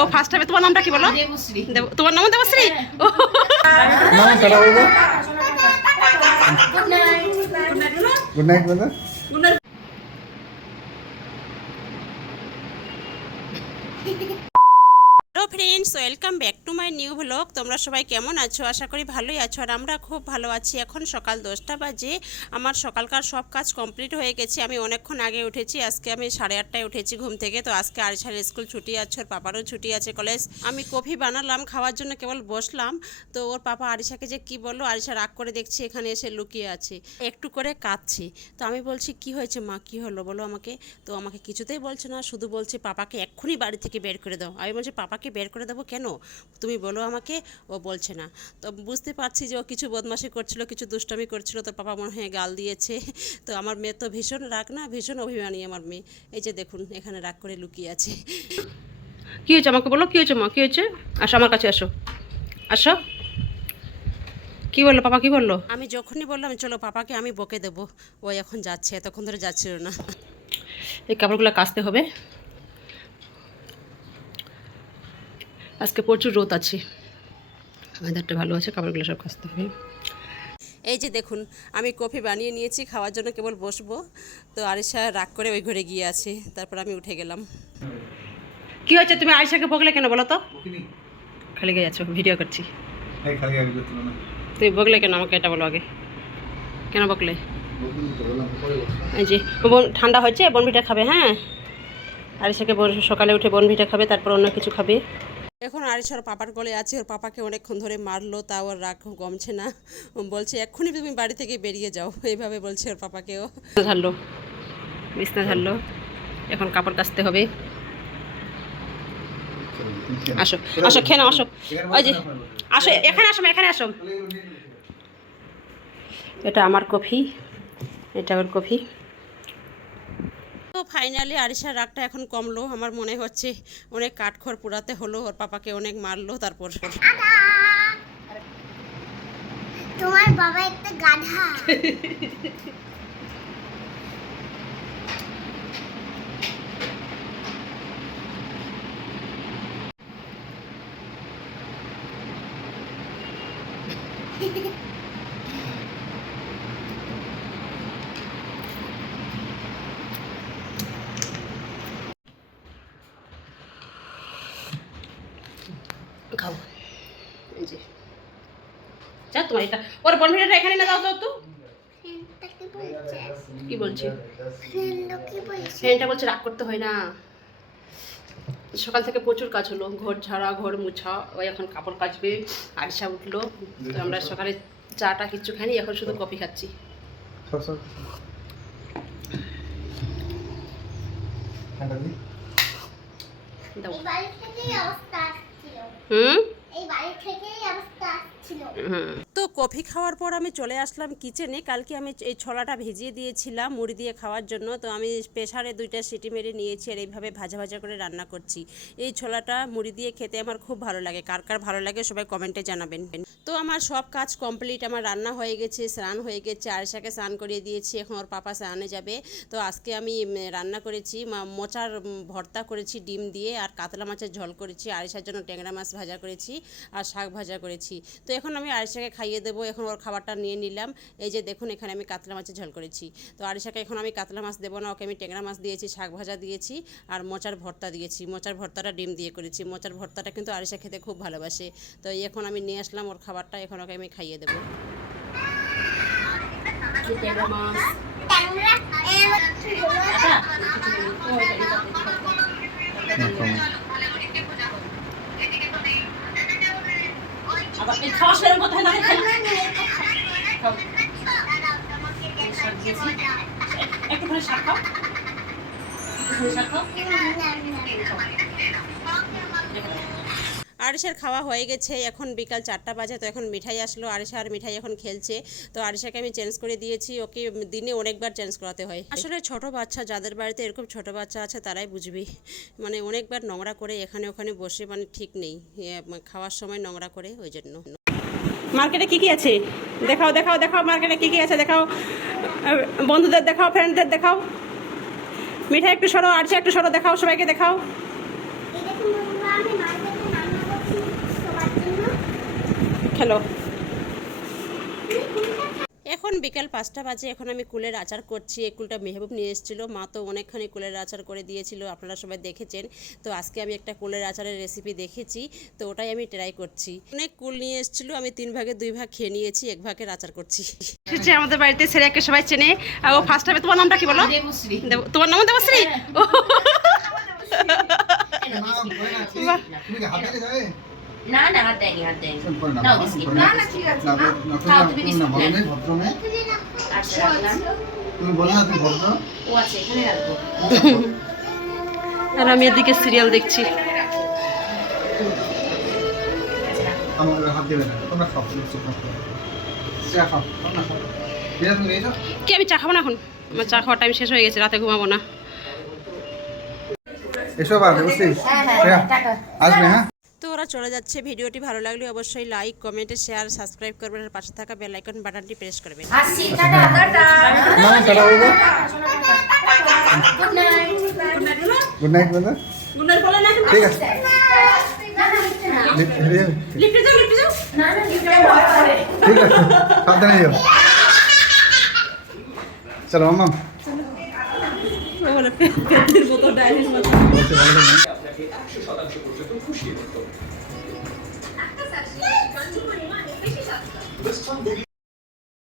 ও first টাইমে তোমার নামটা কি বলো? তোমার নাম দেবশ্রী? গুড নাইট বলো। Hello friends, welcome back to my new blog. তোমরা সবাই কেমন আছো? আশা করি ভালোই আছো, আর আমরা খুব ভালো আছি। এখন সকাল 10টা বাজে। আমার সকালকার সব কাজ কমপ্লিট হয়ে গেছে। আমি অনেকক্ষণ আগে উঠেছি। আজকে আমি 8:30টায় উঠেছি ঘুম থেকে। তো আজকে আরিশার স্কুল ছুটি আছে, ওর পাপারও ছুটি আছে কলেজ। আমি কফি বানালাম খাওয়ার জন্য, কেবল বসলাম। তো ওর পাপা আরিশাকে যে কি বললো, আরিশা রাগ করে দেখছি এখানে এসে লুকিয়ে আছে, একটু করে কাঁদছি। তো আমি বলছি কি হয়েছে মা, কি হলো বলো আমাকে। তো আমাকে কিছুতেই বলছে না, শুধু বলছে পাপাকে এক্ষুনি বাড়ি থেকে বের করে দাও। আমি বলছি পাপাকে বের করে দেবো কেন, তুমি বলো আমাকে। ও বলছে না। তো বুঝতে পারছি যে ও কিছু বদমাশি করছিল, কিছু দুষ্টামি করছিল। তো পাপা মনে হয় গাল দিয়েছে। তো আমার মেয়ে তো ভীষণ রাগ না, ভীষণ অভিমানী আমার মেয়ে। এই যে দেখুন এখানে রাগ করে লুকিয়ে আছে। কি হয়েছে আমাকে বলো, কি হয়েছে মা, কি হয়েছে? আসো আমার কাছে, আসো আসো। কি বললো পাপা, কি বললো? আমি যখনই বললাম চলো পাপাকে আমি বকে দেবো, ও এখন যাচ্ছে, এতক্ষণ ধরে যাচ্ছিল না। এই কাপড়গুলো কাচতে হবে, আজকে প্রচুর রোদ আছে, ওয়েদারটা ভালো আছে, কাপড়গুলো সব কাচতে হবে। এই যে দেখুন আমি কফি বানিয়ে নিয়েছি, খাওয়ার জন্য কেবল বসবো। তো আরিশা রাগ করে ওই ঘরে গিয়ে আছে, তারপর আমি উঠে গেলাম। কি হয়েছে, তুমি আরিশাকে বকলে কেন বলো তো? খালি গিয়ে আছো, ভিডিও করছি। তুমি বকলে কেন আমাকে, এটা বলো আগে, কেন বকলে? এই যে ঠান্ডা হয়েছে, বনভিটা খাবে। হ্যাঁ, আরিশাকে সকালে উঠে বনভিটা খাবে, তারপর অন্য কিছু খাবে। এখন আরিশার পাপার কোলে আছে, ওর পাপাকে অনেকক্ষণ ধরে মারলো, তাও ওর রাগ কমছে না। বলছে এক্ষুনি তুমি বাড়ি থেকে বেরিয়ে যাও, এইভাবে বলছে ওর পাপাকেও। ঝাড়লো, বিছনা ঝাড়লো, এখন কাপড় কাচতে হবে। আসো আসো, খেয়ে নাও, আসো। ওই যে আসো, এখানে আসো, এখানে আসো। এটা আমার কফি, এটা ওর কফি। তো ফাইনালি আরিশার রাগটা এখন কমলো, আমার মনে হচ্ছে অনেক কাঠখড় পোড়াতে হলো, ওর পাপাকে অনেক মারলো। তারপর তোমার বাবা একটা গাধা। খাও, এই যে যা, তোমার এটা ওর বনভিটাটা এখানে না, দাও তো। কি বলছে ফ্রেন্ডটা? বলছে রাগ করতে হয় না, সকাল থেকে প্রচুর কাজ হলো, ঘর ঝাড়া, ঘর মুছা, ওই এখন কাপড় কাচবে। আরিশা উঠলো, তো আমরা সকালে চাটা কিচ্ছু খাইনি, এখন শুধু কফি খাচ্ছি। হুম, তো কফি খাওয়ার পর আমি চলে আসলাম কিচেনে। কালকে আমি এই ছোলাটা ভিজিয়ে দিয়েছিলাম মুড়ি দিয়ে খাওয়ার জন্য। তো আমি প্রেসারে 2টা সিটি মেরে নিয়েছি, আর এইভাবে ভাজা ভাজা করে রান্না করছি। এই ছোলাটা মুড়ি দিয়ে খেতে আমার খুব ভালো লাগে, কার কার ভালো লাগে সবাই কমেন্টে জানাবেন। তো আমার সব কাজ কমপ্লিট, আমার রান্না হয়ে গেছে, স্নান হয়ে গেছে, আরিশাকে স্নান করিয়ে দিয়েছি, এখন ওর পাপা স্নানে যাবে। তো আজকে আমি রান্না করেছি মোচার ভর্তা করেছি ডিম দিয়ে, আর কাতলা মাছের ঝোল করেছি, আরিশার জন্য ট্যাংরা মাছ ভাজা করেছি, আর শাক ভাজা করেছি। তো এখন আমি আরিশাকে খাইয়ে দেবো, এখন ওর খাবারটা নিয়ে নিলাম। এই যে দেখুন এখানে আমি কাতলা মাছের ঝোল করেছি। তো আরিশাকে এখন আমি কাতলা মাছ দেবো না, ওকে আমি ট্যাংরা মাছ দিয়েছি, শাক ভাজা দিয়েছি, আর মোচার ভর্তা দিয়েছি। মোচার ভর্তাটা ডিম দিয়ে করেছি। মোচার ভর্তাটা কিন্তু আরিশা খেতে খুব ভালোবাসে। তো এখন আমি নিয়ে আসলাম ওর খাবারটা, এখন ওকে আমি খাইয়ে দেবো। ট্যাংরা মাছ আবার এই খাওয়া সেরকম কথা না, একটুখানি শাক খাও, আরিশার খাওয়া হয়ে গেছে, এখন বিকাল 4টা বাজে। তো এখন মিঠাই আসলো, আরিশা আর মিঠাই এখন খেলছে। তো আরিশাকে আমি চেঞ্জ করে দিয়েছি, ওকে দিনে অনেকবার চেঞ্জ করাতে হয়। আসলে ছোট বাচ্চা, যাদের বাড়িতে এরকম ছোট বাচ্চা আছে তারাই বুঝবি, মানে অনেকবার নোংরা করে এখানে ওখানে বসে, মানে ঠিক নেই, খাওয়ার সময় নোংরা করে, ওই জন্য। মার্কেটে কি কি আছে দেখাও, দেখাও, দেখাও, মার্কেটে কি কি আছে দেখাও, বন্ধুদের দেখাও, ফ্রেন্ডদের দেখাও। মিঠাই একটু সরো, আরিশা একটু সরো, দেখাও, সবাইকে দেখাও। খেলো। এখন বিকাল 5টা বাজে, এখন আমি কুলের আচার করছি। এই কুলটা মেহবুব নিয়ে এসেছিলো, মা তো অনেকখানি কুলের আচার করে দিয়েছিল, আপনারা সবাই দেখেছেন। তো আজকে আমি একটা কুলের আচারের রেসিপি দেখেছি, তো ওটাই আমি ট্রাই করছি। অনেক কুল নিয়ে এসেছিলো, আমি 3 ভাগে 2 ভাগ খেয়ে নিয়েছি, 1 ভাগের আচার করছি। এসেছে আমাদের বাড়িতে, সেরিয়াকে সবাই চেনে। ও ফার্স্ট টাইমে, তোমার নামটা কি বলো? তোমার নাম দেবশ্রী? ও তুমি কি হাত দিয়ে যাবে? না না হাত দেয়নি হাত দেয়নি করে না, নাও করে বিস্কিট না। না ঠিক আছে না, খাও তুমি না, বিস্কিট ভালো নেই, ভদ্র নেই। আচ্ছা রাখলাম। তুমি বলো না তুমি ভদ্র। ও আছে এখানে রাখবো আর আমি এদিকে সিরিয়াল দেখছি। আমার হাত দেবে না, তোমরা খাও, চুপ থাকো। চা খাও, তোমরা খাও। বিনা তুমি নিয়েছো? কি আমি চা খাবো না এখন? আমার চা খাওয়ার টাইম শেষ হয়ে গেছে, রাতে ঘুমাবো না। এসো বাবা, বুঝছিস? আসবে, হ্যাঁ? তো ওরা চলে যাচ্ছে। ভিডিওটি ভালো লাগলে অবশ্যই লাইক, কমেন্ট, শেয়ার, সাবস্ক্রাইব করবেন, আর পাশে থাকা বেল আইকন বাটনটি প্রেস করবেন। আসি টাটা টাটা না, টাটা বলবো। গুড নাইট গুড নাইট বলো। গুড নাইট বলে না, ঠিক আছে। লিফটে যাও, লিফটে যাও। না না লিখতে হবে ঠিক আছে, সাবধানে যাও। চলো মাম্মা। ও বলে পেটের বোতল ডাইনির মতো। বলছে ভালো থাকবেন।